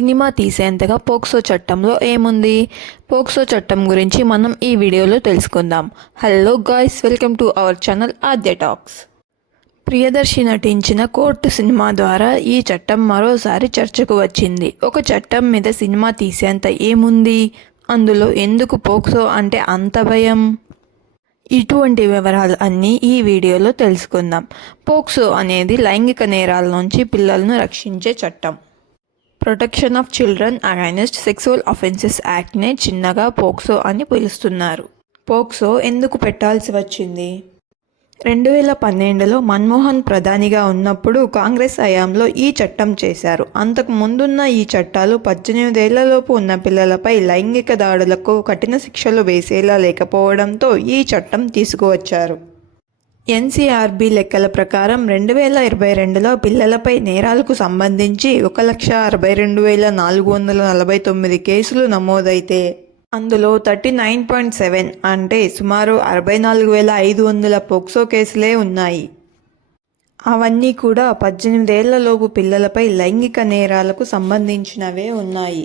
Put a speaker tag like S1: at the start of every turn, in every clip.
S1: Cinema తీసేంతగా POCSO చట్టంలో ఏముంది? POCSO చట్టం గురించి మనం ఈ వీడియోలో తెలుసుకుందాం. Hello guys welcome to our channel Aadya talks. Priyadarshi నటించిన కోర్టు సినిమా ద్వారా ఈ చట్టం మరోసారి చర్చకు వచ్చింది. ఒక చట్టం మీద సినిమా తీసేంత ఏముంది? అందులో ఎందుకు పోక్సో అంటే అంత భయం? ఇటువంటి వివరాలు అన్నీ ఈ వీడియోలో తెలుసుకుందాం. పోక్సో అనేది లైంగిక నేరాల నుంచి పిల్లలను రక్షించే చట్టం. Protection of children against sexual offences యాక్ట్నే చిన్నగా పోక్సో అని పిలుస్తున్నారు. పోక్సో ఎందుకు పెట్టాల్సి వచ్చింది? రెండు వేల పన్నెండులో మన్మోహన్ ప్రధానిగా ఉన్నప్పుడు కాంగ్రెస్ హయాంలో ఈ చట్టం చేశారు. అంతకు ముందున్న ఈ చట్టాలు పద్దెనిమిదేళ్ళలోపు ఉన్న పిల్లలపై లైంగిక దాడులకు కఠిన శిక్షలు వేసేలా లేకపోవడంతో ఈ చట్టం తీసుకువచ్చారు. ఎన్సీఆర్బీ లెక్కల ప్రకారం రెండు వేల ఇరవై రెండులో పిల్లలపై నేరాలకు సంబంధించి ఒక లక్ష అరవై రెండు వేల నాలుగు వందల నలభై తొమ్మిది కేసులు నమోదైతే అందులో థర్టీ నైన్ పాయింట్ సెవెన్ అంటే సుమారు అరవై నాలుగు వేల ఐదు వందల పోక్సో కేసులే ఉన్నాయి. అవన్నీ కూడా పద్దెనిమిదేళ్ళలోపు పిల్లలపై లైంగిక నేరాలకు సంబంధించినవే ఉన్నాయి.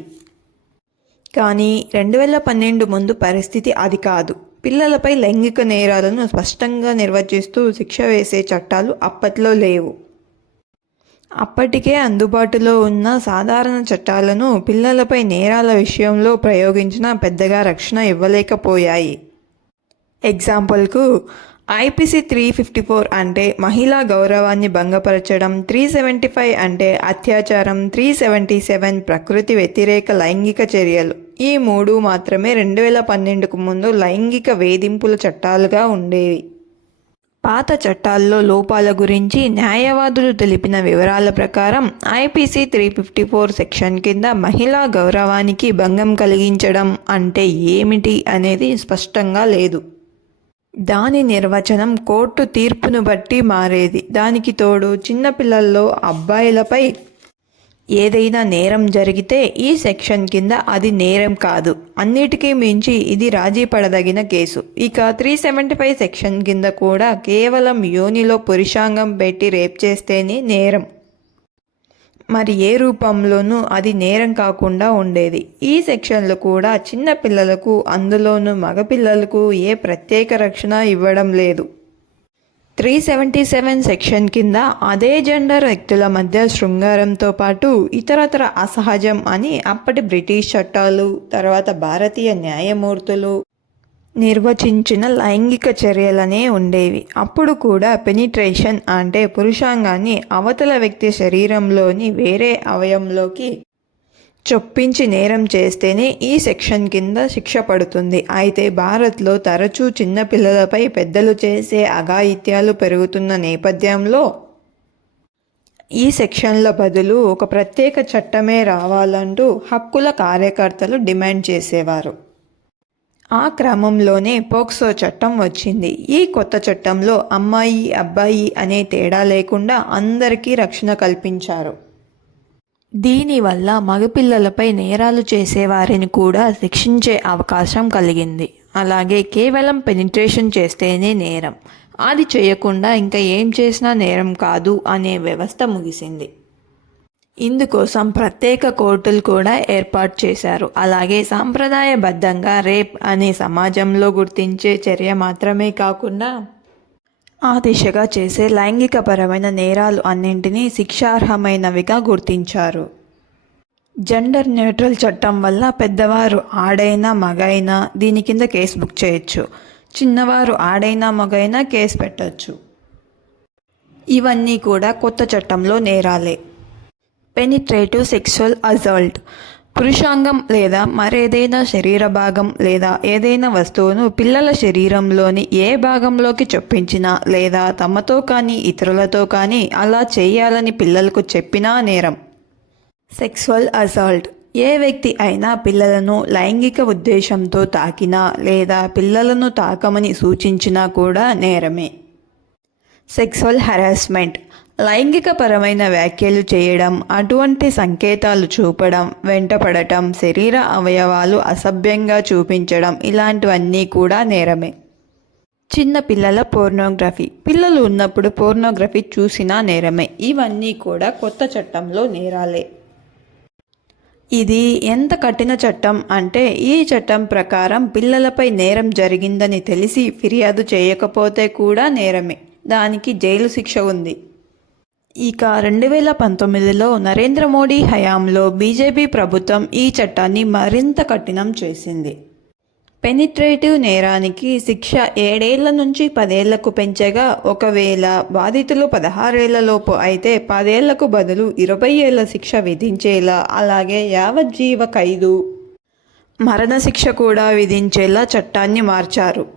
S1: కానీ రెండు వేల పన్నెండు ముందు పరిస్థితి అది కాదు. పిల్లలపై లైంగిక నేరాలను స్పష్టంగా నిర్వచిస్తూ శిక్ష వేసే చట్టాలు అప్పట్లో లేవు. అప్పటికే అందుబాటులో ఉన్న సాధారణ చట్టాలను పిల్లలపై నేరాల విషయంలో ప్రయోగించిన పెద్దగా రక్షణ ఇవ్వలేకపోయాయి. ఎగ్జాంపుల్కు ఐపీసీ త్రీ ఫిఫ్టీ ఫోర్ అంటే మహిళా గౌరవాన్ని భంగపరచడం త్రీ సెవెంటీ ఫైవ్ అంటే అత్యాచారం త్రీ సెవెంటీ సెవెన్ ప్రకృతి వ్యతిరేక లైంగిక చర్యలు. ఈ మూడు మాత్రమే రెండు వేల పన్నెండుకు ముందు లైంగిక వేధింపుల చట్టాలుగా ఉండేవి. పాత చట్టాల్లో లోపాల గురించి న్యాయవాదులు తెలిపిన వివరాల ప్రకారం IPC three fifty four section కింద మహిళా గౌరవానికి భంగం కలిగించడం అంటే ఏమిటి అనేది స్పష్టంగా లేదు. దాని నిర్వచనం కోర్టు తీర్పును బట్టి మారేది. దానికి తోడు చిన్నపిల్లల్లో అబ్బాయిలపై ఏదైనా నేరం జరిగితే ఈ సెక్షన్ కింద అది నేరం కాదు. అన్నిటికీ మించి ఇది రాజీ పడదగిన కేసు. ఇక త్రీ సెవెంటీ ఫైవ్ సెక్షన్ కింద కూడా కేవలం యోనిలో పురుషాంగం పెట్టి రేప్ చేస్తేనే నేరం. మరి ఏ రూపంలోనూ అది నేరం కాకుండా ఉండేది. ఈ సెక్షన్లు కూడా చిన్న పిల్లలకు అందులోనూ మగపిల్లలకు ఏ ప్రత్యేక రక్షణ ఇవ్వడం లేదు. త్రీ సెవెంటీ సెవెన్ సెక్షన్ కింద అదే జెండర్ వ్యక్తుల మధ్య శృంగారంతో పాటు ఇతరతర అసహజం అని అప్పటి బ్రిటిష్ చట్టాలు తర్వాత భారతీయ న్యాయమూర్తులు నిర్వచించిన లైంగిక చర్యలనే ఉండేవి. అప్పుడు కూడా పెనిట్రేషన్ అంటే పురుషాంగాన్ని అవతల వ్యక్తి శరీరంలోని వేరే అవయంలోకి చొప్పించి నేరం చేస్తేనే ఈ సెక్షన్ కింద శిక్ష పడుతుంది. అయితే భారత్లో తరచూ చిన్నపిల్లలపై పెద్దలు చేసే అఘాయిత్యాలు పెరుగుతున్న నేపథ్యంలో ఈ సెక్షన్ల బదులు ఒక ప్రత్యేక చట్టమే రావాలంటూ హక్కుల కార్యకర్తలు డిమాండ్ చేసేవారు. ఆ క్రమంలోనే పోక్సో చట్టం వచ్చింది. ఈ కొత్త చట్టంలో అమ్మాయి అబ్బాయి అనే తేడా లేకుండా అందరికీ రక్షణ కల్పించారు. దీనివల్ల మగపిల్లలపై నేరాలు చేసేవారిని కూడా శిక్షించే అవకాశం కలిగింది. అలాగే కేవలం పెనిట్రేషన్ చేస్తేనే నేరం. అది చేయకుండా ఇంకా ఏం చేసినా నేరం కాదు అనే వ్యవస్థ ముగిసింది. ఇందుకోసం ప్రత్యేక కోర్టులు కూడా ఏర్పాటు చేశారు. అలాగే సాంప్రదాయబద్ధంగా రేప్ అనే సమాజంలో గుర్తించే చర్య మాత్రమే కాకుండా ఆ దిశగా చేసే లైంగికపరమైన నేరాలు అన్నింటినీ శిక్షార్హమైనవిగా గుర్తించారు. జెండర్ న్యూట్రల్ చట్టం వల్ల పెద్దవారు ఆడైనా మగైనా దీని కింద కేసు బుక్ చేయొచ్చు. చిన్నవారు ఆడైనా మగైనా కేసు పెట్టచ్చు. ఇవన్నీ కూడా కొత్త చట్టంలో నేరాలే. పెనిట్రేటివ్ సెక్షువల్ అజల్ట్ పురుషాంగం లేదా మరేదైనా శరీర భాగం లేదా ఏదైనా వస్తువును పిల్లల శరీరంలోని ఏ భాగంలోకి చొప్పించినా లేదా తమతో కానీ ఇతరులతో కానీ అలా చేయాలని పిల్లలకు చెప్పినా నేరం. Sexual assault. ఏ వ్యక్తి అయినా పిల్లలను లైంగిక ఉద్దేశంతో తాకినా లేదా పిల్లలను తాకమని సూచించినా కూడా నేరమే. Sexual harassment. లైంగికపరమైన వ్యాఖ్యలు చేయడం అటువంటి సంకేతాలు చూపడం వెంటపడటం శరీర అవయవాలు అసభ్యంగా చూపించడం ఇలాంటివన్నీ కూడా నేరమే. చిన్న పిల్లల పోర్నోగ్రఫీ. పిల్లలు ఉన్నప్పుడు పోర్నోగ్రఫీ చూసినా నేరమే. ఇవన్నీ కూడా కొత్త చట్టంలో నేరాలే. ఇది ఎంత కఠిన చట్టం అంటే ఈ చట్టం ప్రకారం పిల్లలపై నేరం జరిగిందని తెలిసి ఫిర్యాదు చేయకపోతే కూడా నేరమే. దానికి జైలు శిక్ష ఉంది. ఇక రెండు వేల పంతొమ్మిదిలో నరేంద్ర మోడీ హయాంలో బీజేపీ ప్రభుత్వం ఈ చట్టాన్ని మరింత కఠినం చేసింది. పెనిట్రేటివ్ నేరానికి శిక్ష ఏడేళ్ళ నుంచి పదేళ్ళకు పెంచగా ఒకవేళ బాధితులు పదహారేళ్ళలోపు అయితే పదేళ్ళకు బదులు ఇరవై ఏళ్ళ శిక్ష విధించేలా అలాగే యావజ్జీవ ఖైదు మరణశిక్ష కూడా విధించేలా చట్టాన్ని మార్చారు.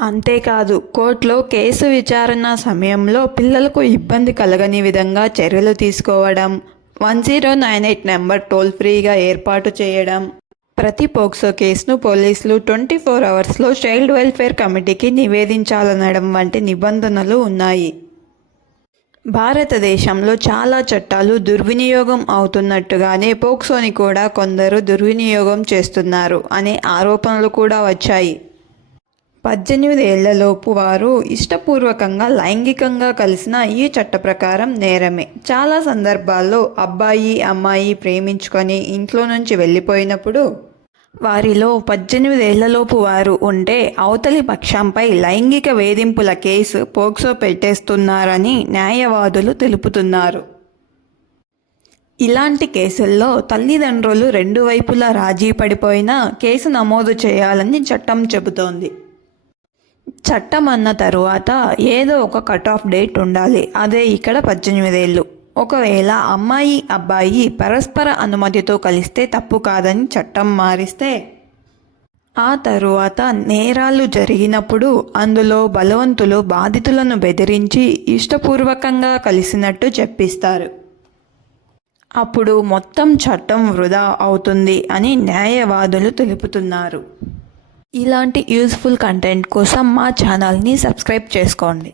S1: అంతేకాదు కోర్టులో కేసు విచారణ సమయంలో పిల్లలకు ఇబ్బంది కలగని విధంగా చర్యలు తీసుకోవడం one zero nine eight number toll ఫ్రీగా ఏర్పాటు చేయడం. ప్రతి పోక్సో కేసును పోలీసులు ట్వంటీ ఫోర్ అవర్స్లో చైల్డ్ వెల్ఫేర్ కమిటీకి నివేదించాలనడం వంటి నిబంధనలు ఉన్నాయి. భారతదేశంలో చాలా చట్టాలు దుర్వినియోగం అవుతున్నట్టుగానే పోక్సోని కూడా కొందరు దుర్వినియోగం చేస్తున్నారు అనే ఆరోపణలు కూడా వచ్చాయి. పద్దెనిమిది ఏళ్ళలోపు వారు ఇష్టపూర్వకంగా లైంగికంగా కలిసిన ఈ చట్ట ప్రకారం నేరమే. చాలా సందర్భాల్లో అబ్బాయి అమ్మాయి ప్రేమించుకొని ఇంట్లో నుంచి వెళ్ళిపోయినప్పుడు వారిలో పద్దెనిమిది ఏళ్ళలోపు వారు ఉంటే అవతలి పక్షంపై లైంగిక వేధింపుల కేసు పోక్సో పెట్టేస్తున్నారని న్యాయవాదులు తెలుపుతున్నారు. ఇలాంటి కేసుల్లో తల్లిదండ్రులు రెండు వైపులా రాజీ పడిపోయినా కేసు నమోదు చేయాలని చట్టం చెబుతోంది. చట్టం అన్న తరువాత ఏదో ఒక కట్ ఆఫ్ డేట్ ఉండాలి. అదే ఇక్కడ పద్దెనిమిదేళ్ళు. ఒకవేళ అమ్మాయి అబ్బాయి పరస్పర అనుమతితో కలిస్తే తప్పు కాదని చట్టం మారిస్తే ఆ తరువాత నేరాలు జరిగినప్పుడు అందులో బలవంతులు బాధితులను బెదిరించి ఇష్టపూర్వకంగా కలిసినట్టు చెప్పిస్తారు. అప్పుడు మొత్తం చట్టం వృధా అవుతుంది అని న్యాయవాదులు తెలుపుతున్నారు. ఇలాంటి యూస్ఫుల్ కంటెంట్ కోసం మా ఛానల్ని సబ్స్క్రైబ్ చేసుకోండి.